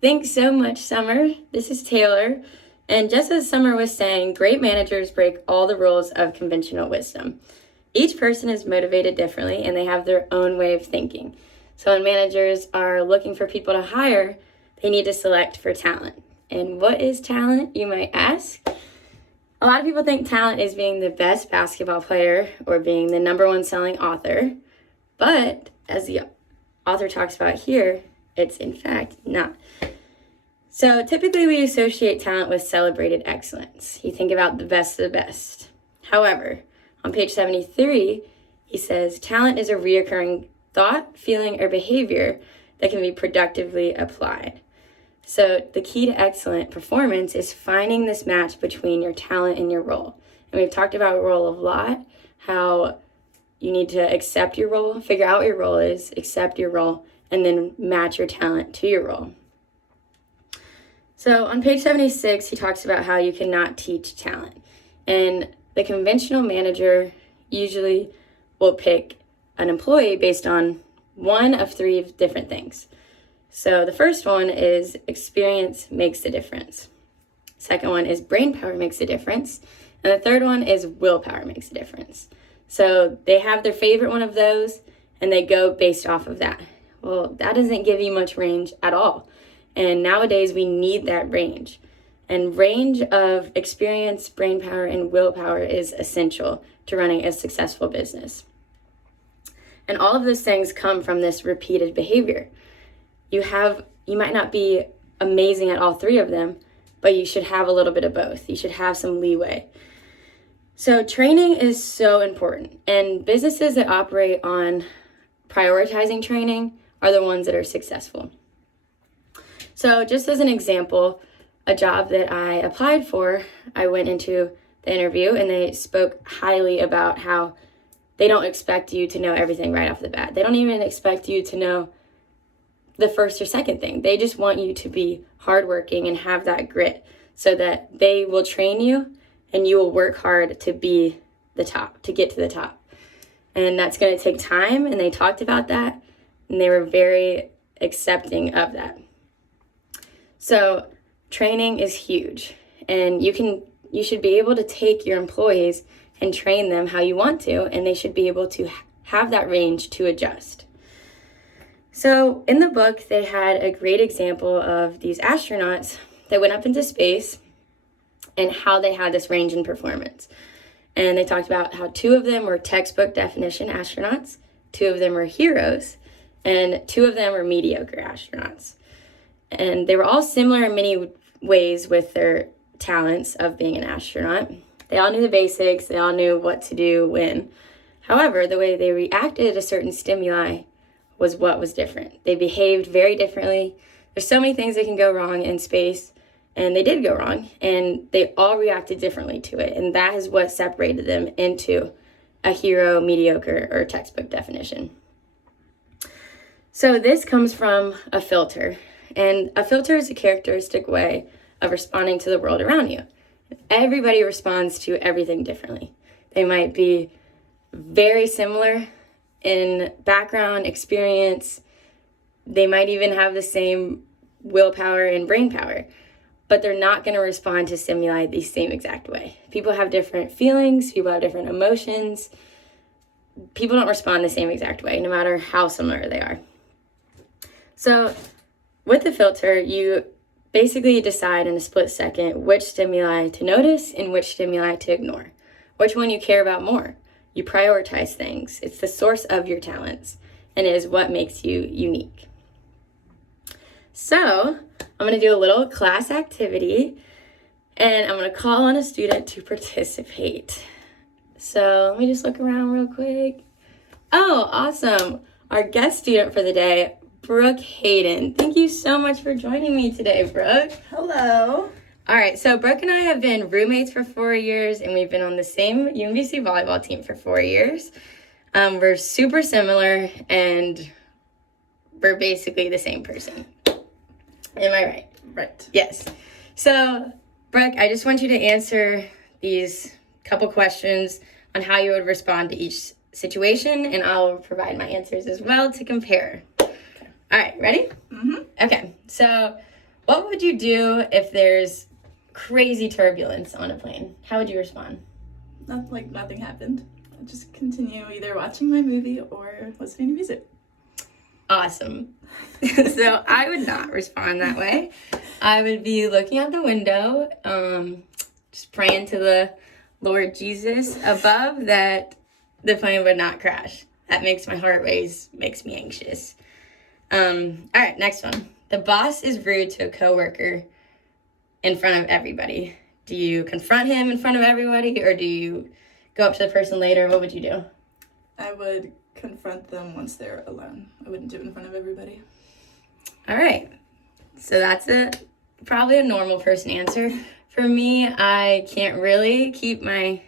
Thanks so much, Summer. This is Taylor. And just as Summer was saying, great managers break all the rules of conventional wisdom. Each person is motivated differently and they have their own way of thinking. So when managers are looking for people to hire, they need to select for talent. And what is talent, you might ask? A lot of people think talent is being the best basketball player or being the #1 selling author. But as the author talks about here, it's in fact not. So typically we associate talent with celebrated excellence. You think about the best of the best. However, on page 73, he says, talent is a reoccurring thought, feeling, or behavior that can be productively applied. So the key to excellent performance is finding this match between your talent and your role. And we've talked about role a lot, how you need to accept your role, figure out what your role is, accept your role, and then match your talent to your role. So on page 76, he talks about how you cannot teach talent. And the conventional manager usually will pick an employee based on one of 3 different things. So the first one is experience makes the difference. Second one is brain power makes a difference. And the third one is willpower makes a difference. So they have their favorite one of those and they go based off of that. Well, that doesn't give you much range at all. And nowadays we need that range. And range of experience, brain power, and willpower is essential to running a successful business. And all of those things come from this repeated behavior. You might not be amazing at all 3 of them, but you should have a little bit of both. You should have some leeway. So training is so important. And businesses that operate on prioritizing training are the ones that are successful. So just as an example, a job that I applied for, I went into the interview and they spoke highly about how they don't expect you to know everything right off the bat. They don't even expect you to know the first or second thing. They just want you to be hardworking and have that grit so that they will train you and you will work hard to be the top, to get to the top. And that's going to take time, and they talked about that, and they were very accepting of that. So training is huge, and you should be able to take your employees and train them how you want to, and they should be able to have that range to adjust. So in the book, they had a great example of these astronauts that went up into space and how they had this range in performance. And they talked about how 2 of them were textbook definition astronauts, 2 of them were heroes, and 2 of them were mediocre astronauts. And they were all similar in many ways with their talents of being an astronaut. They all knew the basics, they all knew what to do when. However, the way they reacted to certain stimuli was what was different. They behaved very differently. There's so many things that can go wrong in space, and they did go wrong, and they all reacted differently to it. And that is what separated them into a hero, mediocre, or textbook definition. So this comes from a filter. And a filter is a characteristic way of responding to the world around you. Everybody responds to everything differently. They might be very similar in background, experience. They might even have the same willpower and brain power, but they're not going to respond to stimuli the same exact way. People have different feelings, people have different emotions. People don't respond the same exact way, no matter how similar they are. So with the filter, you basically decide in a split second which stimuli to notice and which stimuli to ignore, which one you care about more. You prioritize things. It's the source of your talents, and it is what makes you unique. So I'm going to do a little class activity, and I'm going to call on a student to participate. So let me just look around real quick. Oh, awesome. Our guest student for the day, Brooke Hayden. Thank you so much for joining me today, Brooke. Hello. All right, so Brooke and I have been roommates for 4 years, and we've been on the same UMBC volleyball team for 4 years. We're super similar, and we're basically the same person. Am I right? Right. Yes. So, Brooke, I just want you to answer these couple questions on how you would respond to each situation, and I'll provide my answers as well to compare. Okay. All right, ready? Mm-hmm. Okay, so What would you do if there's crazy turbulence on a plane? How would you respond? Nothing happened. I'd just continue either watching my movie or listening to music. Awesome. So I would not respond that way. I would be looking out the window, just praying to the Lord Jesus above that the plane would not crash. That makes my heart race, makes me anxious. All right, next one. The boss is rude to a coworker in front of everybody. Do you confront him in front of everybody, or do you go up to the person later? What would you do? I would confront them once they're alone. I wouldn't do it in front of everybody. All right. So that's probably a normal person answer. For me, I can't really keep my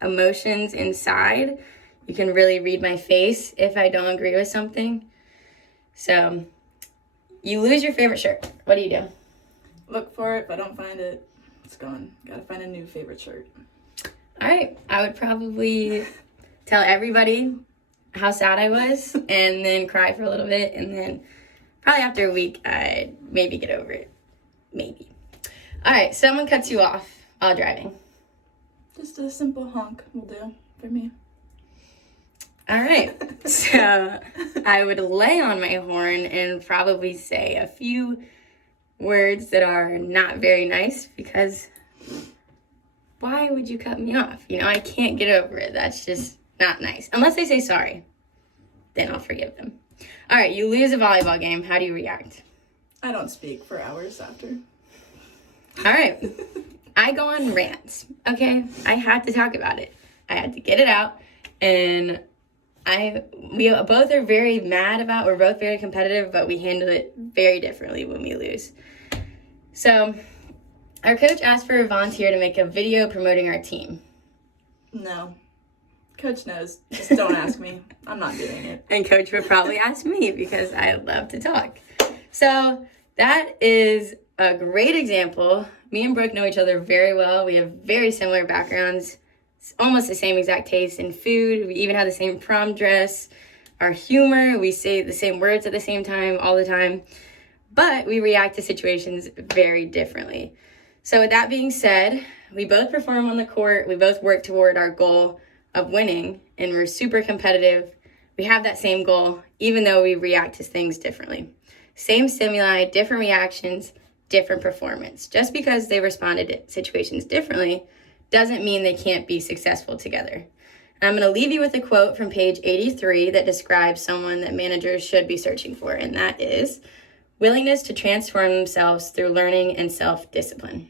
emotions inside. You can really read my face if I don't agree with something. So you lose your favorite shirt. What do you do? Look for it. If I don't find it, it's gone. Gotta find a new favorite shirt. All right. I would probably tell everybody how sad I was and then cry for a little bit. And then probably after a week, I'd maybe get over it. Maybe. All right. Someone cuts you off while driving. Just a simple honk will do for me. All right. So I would lay on my horn and probably say a few words that are not very nice, because why would you cut me off? I can't get over it. That's just not nice. Unless they say sorry, then I'll forgive them. All right, you lose a volleyball game. How do you react? I don't speak for hours after. All right. I go on rants, okay? I had to talk about it. I had to get it out, and we both are very mad about, we're both very competitive, but we handle it very differently when we lose. So our coach asked for a volunteer to make a video promoting our team. No. Coach knows. Just don't ask me. I'm not doing it. And coach would probably ask me because I love to talk. So that is a great example. Me and Brooke know each other very well. We have very similar backgrounds. It's almost the same exact taste in food. We even have the same prom dress. Our humor, we say the same words at the same time all the time. But we react to situations very differently. So with that being said, we both perform on the court. We both work toward our goal of winning, and we're super competitive. We have that same goal, even though we react to things differently. Same stimuli, different reactions, different performance. Just because they responded to situations differently doesn't mean they can't be successful together. And I'm going to leave you with a quote from page 83 that describes someone that managers should be searching for, and that is willingness to transform themselves through learning and self-discipline.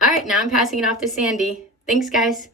All right, now I'm passing it off to Sandy. Thanks, guys.